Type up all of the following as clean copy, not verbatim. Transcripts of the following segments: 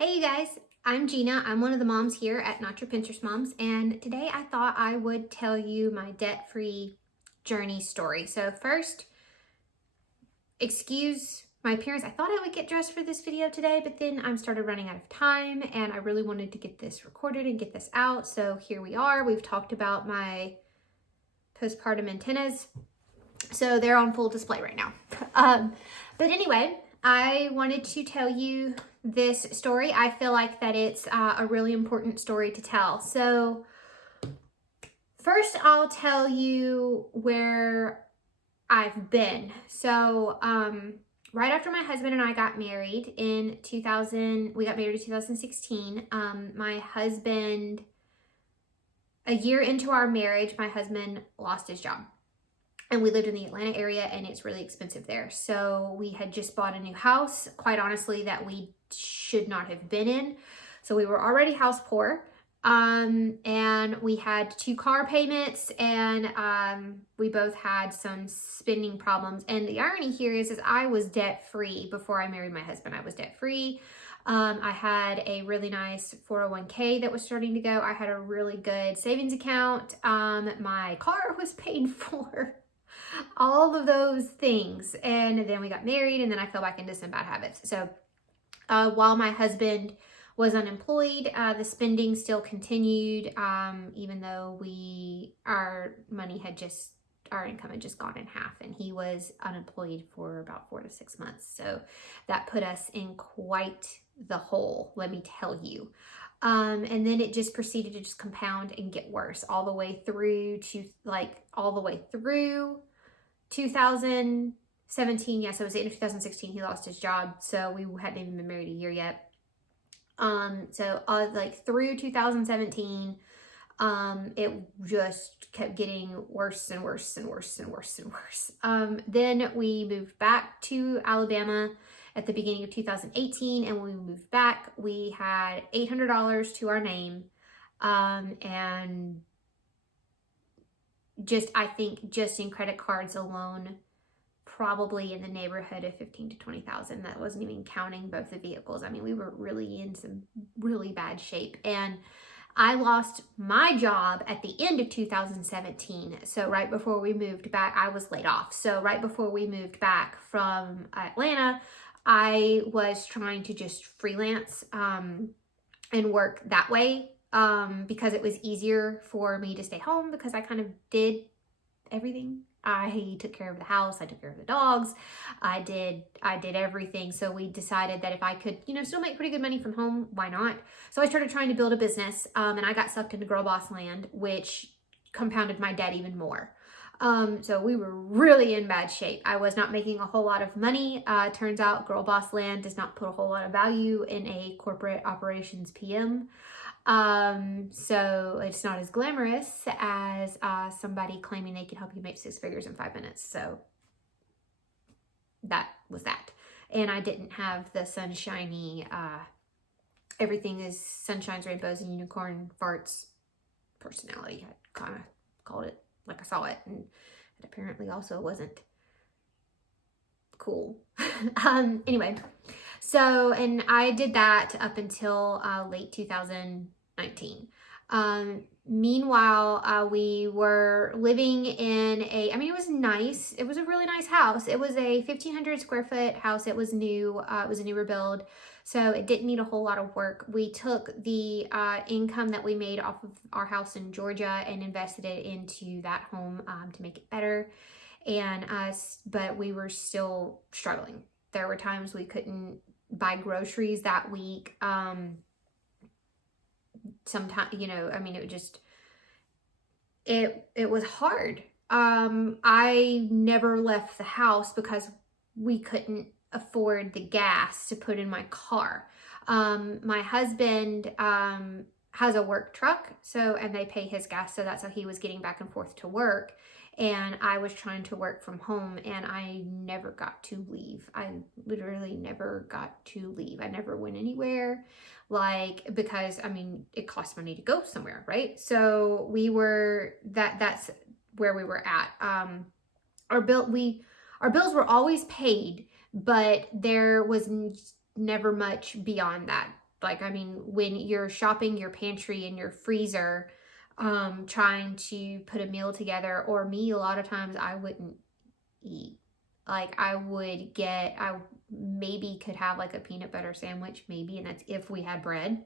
Hey you guys, I'm Gina. I'm one of the moms here at Not Your Pinterest Moms, and today I thought I would tell you my debt-free journey story. So first, excuse my appearance. I thought I would get dressed for this video today, but then I started running out of time and I really wanted to get this recorded and get this out. So here we are. We've talked about my postpartum antennas. So they're on full display right now. But anyway, I wanted to tell you this story. I feel like that it's a really important story to tell. So first I'll tell you where I've been. So right after my husband and I got married in 2000, we got married in 2016. My husband, a year into our marriage, my husband lost his job. And we lived in the Atlanta area and it's really expensive there. So we had just bought a new house, quite honestly, that we should not have been in. So we were already house poor. And we had 2 car payments and we both had some spending problems. And the irony here is I was debt free before I married my husband. I was debt free. I had a really nice 401k that was starting to go. I had a really good savings account. My car was paid for. All of those things. And then we got married and then I fell back into some bad habits. So while my husband was unemployed, the spending still continued, even though our income had just gone in half, and he was unemployed for about 4 to 6 months. So that put us in quite the hole, let me tell you. And then it just proceeded to just compound and get worse all the way through 2017. Yes, it was the end of 2016. He lost his job. So we hadn't even been married a year yet. Through 2017, it just kept getting worse and worse and worse and worse and worse. Then we moved back to Alabama at the beginning of 2018. And when we moved back, we had $800 to our name. And I think just in credit cards alone, probably in the neighborhood of 15 to 20,000. That wasn't even counting both the vehicles. I mean, we were really in some really bad shape. And I lost my job at the end of 2017. So right before we moved back, I was laid off. So right before we moved back from Atlanta, I was trying to just freelance and work that way. Because it was easier for me to stay home because I kind of did everything. I took care of the house, I took care of the dogs, I did everything. So we decided that if I could, still make pretty good money from home, why not? So I started trying to build a business, and I got sucked into Girl Boss Land, which compounded my debt even more. So we were really in bad shape. I was not making a whole lot of money. Turns out Girl Boss Land does not put a whole lot of value in a corporate operations PM. So it's not as glamorous as somebody claiming they can help you make 6 figures in 5 minutes. So that was that. And I didn't have the sunshiny, everything is sunshines, rainbows, and unicorn farts personality. I kind of called it like I saw it, and it apparently also wasn't cool. Anyway, so, and I did that up until late 2019. Meanwhile, we were living in it was nice. It was a really nice house. It was a 1,500 square foot house. It was new. It was a newer build. So it didn't need a whole lot of work. We took the income that we made off of our house in Georgia and invested it into that home to make it better. But we were still struggling. There were times we couldn't buy groceries that week. Sometimes, it was hard. I never left the house because we couldn't afford the gas to put in my car. My husband has a work truck, and they pay his gas, so that's how he was getting back and forth to work. And I was trying to work from home, and I never got to leave. I literally never got to leave. I never went anywhere, because it costs money to go somewhere, right? So that's where we were at. Our bills were always paid, but there was never much beyond that. Like, I mean, when you're shopping your pantry and your freezer, trying to put a meal together, or me, a lot of times I wouldn't eat. Like, I maybe could have like a peanut butter sandwich, maybe, and that's if we had bread.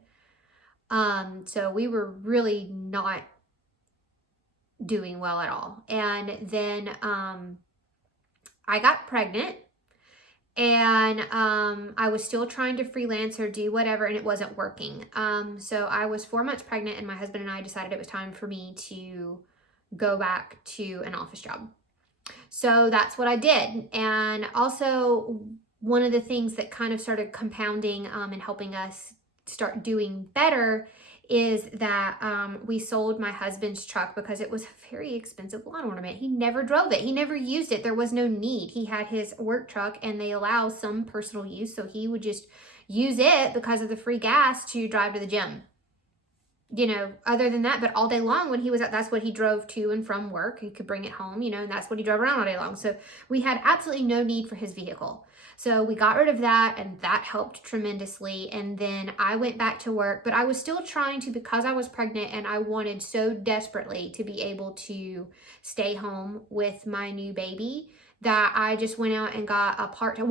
So we were really not doing well at all. And then I got pregnant, and I was still trying to freelance or do whatever, and it wasn't working. So I was 4 months pregnant, and my husband and I decided it was time for me to go back to an office job. So that's what I did. And also, one of the things that kind of started compounding and helping us start doing better is that we sold my husband's truck because it was a very expensive lawn ornament. He never drove it. He never used it. There was no need. He had his work truck, and they allow some personal use. So he would just use it because of the free gas to drive to the gym. You know, other than that, but all day long when he was that's what he drove to and from work. He could bring it home, you know, and that's what he drove around all day long. So we had absolutely no need for his vehicle. So we got rid of that, and that helped tremendously. And then I went back to work, but I was still trying to, because I was pregnant and I wanted so desperately to be able to stay home with my new baby, that I just went out and got a part-time,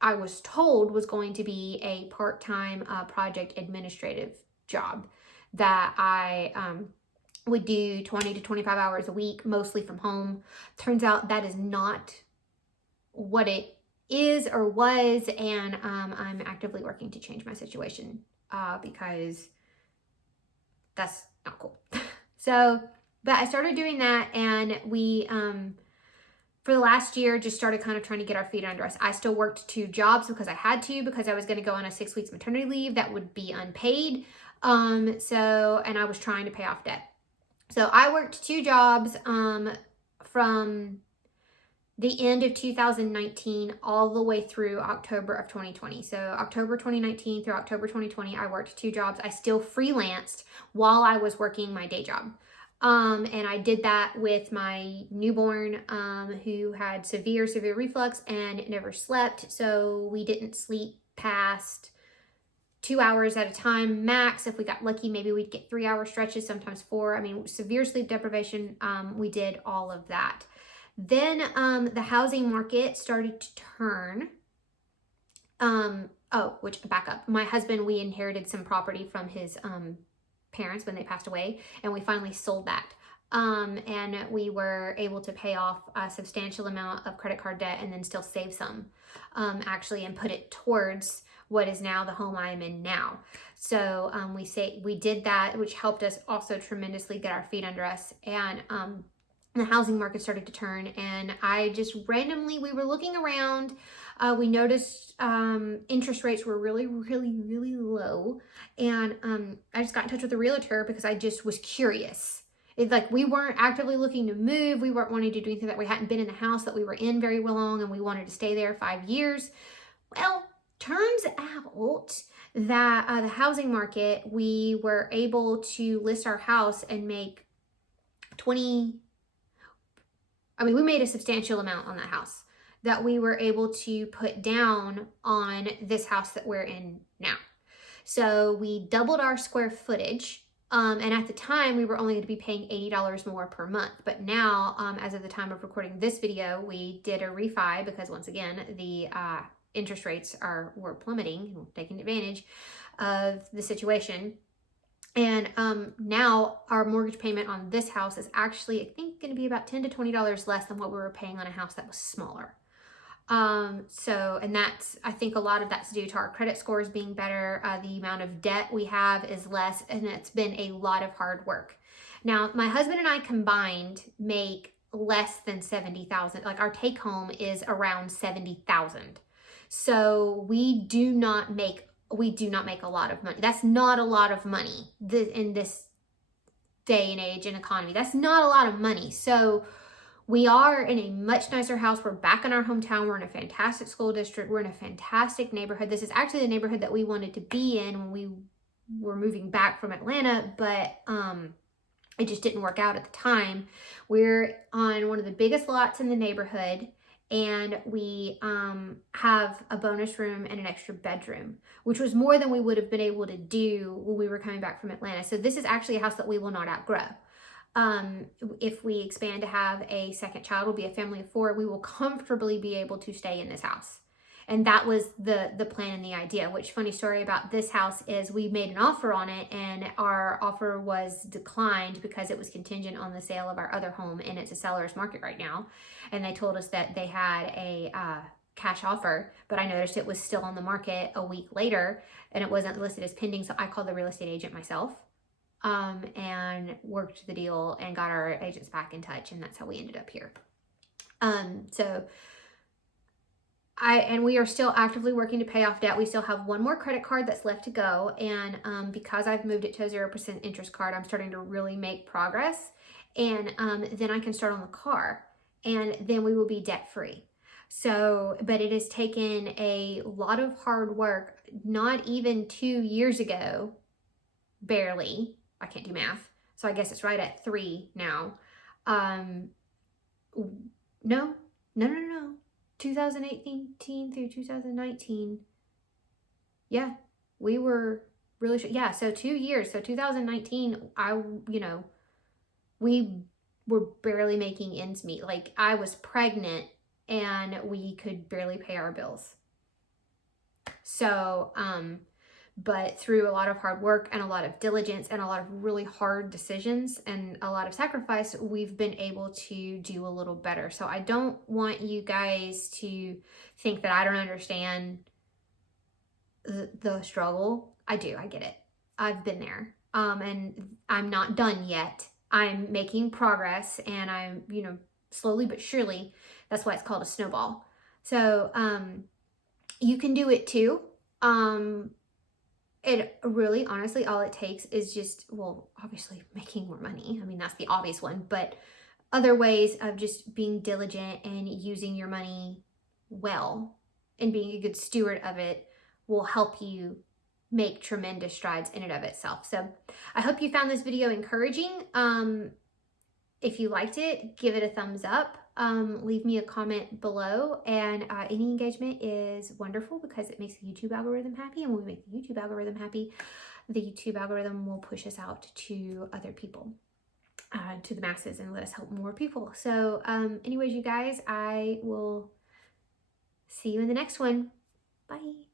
I was told was going to be a part-time project administrative job that I would do 20 to 25 hours a week, mostly from home. Turns out that is not what it is or was, and I'm actively working to change my situation because that's not cool. So, but I started doing that, and we for the last year just started kind of trying to get our feet under us. I still worked 2 jobs because I had to, because I was going to go on a 6 weeks maternity leave that would be unpaid. And I was trying to pay off debt. So I worked 2 jobs from the end of 2019 all the way through October of 2020. So October 2019 through October 2020, I worked 2 jobs. I still freelanced while I was working my day job. And I did that with my newborn, who had severe reflux and never slept. So we didn't sleep past 2 hours at a time max. If we got lucky, maybe we'd get 3-hour stretches, sometimes 4. I mean, severe sleep deprivation. We did all of that. Then the housing market started to turn. Back up. My husband, we inherited some property from his parents when they passed away, and we finally sold that. And we were able to pay off a substantial amount of credit card debt, and then still save some, actually, and put it towards what is now the home I am in now. So we did that, which helped us also tremendously get our feet under us. And the housing market started to turn, and I just randomly, we were looking around, we noticed interest rates were really, really, really low. And I just got in touch with a realtor because I just was curious. It's like, we weren't actively looking to move. We weren't wanting to do anything, that we hadn't been in the house that we were in very long, and we wanted to stay there 5 years. Well, turns out that the housing market, we were able to list our house and make we made a substantial amount on that house that we were able to put down on this house that we're in now. So we doubled our square footage. And at the time, we were only going to be paying $80 more per month. But now, as of the time of recording this video, we did a refi because, once again, the interest rates were plummeting, taking advantage of the situation. And now our mortgage payment on this house is actually, I think, going to be about $10 to $20 less than what we were paying on a house that was smaller. And that's, I think a lot of that's due to our credit scores being better. The amount of debt we have is less, and it's been a lot of hard work. Now, my husband and I combined make less than $70,000. Like, our take home is around $70,000. So we do not make a lot of money. That's not a lot of money in this day and age and economy. That's not a lot of money. So we are in a much nicer house. We're back in our hometown. We're in a fantastic school district. We're in a fantastic neighborhood. This is actually the neighborhood that we wanted to be in when we were moving back from Atlanta, but it just didn't work out at the time. We're on one of the biggest lots in the neighborhood, and we have a bonus room and an extra bedroom, which was more than we would have been able to do when we were coming back from Atlanta. So this is actually a house that we will not outgrow. If we expand to have a second child, we'll be a family of 4, we will comfortably be able to stay in this house. And that was the plan and the idea. Which, funny story about this house is we made an offer on it, and our offer was declined because it was contingent on the sale of our other home, and it's a seller's market right now. And they told us that they had a cash offer, but I noticed it was still on the market a week later and it wasn't listed as pending. So I called the real estate agent myself and worked the deal and got our agents back in touch, and that's how we ended up here. And we are still actively working to pay off debt. We still have one more credit card that's left to go. And because I've moved it to a 0% interest card, I'm starting to really make progress. And then I can start on the car, and then we will be debt free. So, but it has taken a lot of hard work. Not even 2 years ago, barely. I can't do math, so I guess it's right at 3 now. No. 2018 through 2019. Yeah, we were really, yeah, so 2 years. So 2019, we were barely making ends meet. Like, I was pregnant and we could barely pay our bills. So, but through a lot of hard work and a lot of diligence and a lot of really hard decisions and a lot of sacrifice, we've been able to do a little better. So I don't want you guys to think that I don't understand the struggle. I do. I get it. I've been there. And I'm not done yet. I'm making progress, and I'm, slowly but surely. That's why it's called a snowball. So you can do it too. It really, honestly, all it takes is just, well, obviously making more money. I mean, that's the obvious one, but other ways of just being diligent and using your money well and being a good steward of it will help you make tremendous strides in and of itself. So I hope you found this video encouraging. If you liked it, give it a thumbs up. Leave me a comment below, and any engagement is wonderful because it makes the YouTube algorithm happy, and when we make the YouTube algorithm happy, the YouTube algorithm will push us out to other people, to the masses, and let us help more people. So anyways, you guys, I will see you in the next one. Bye.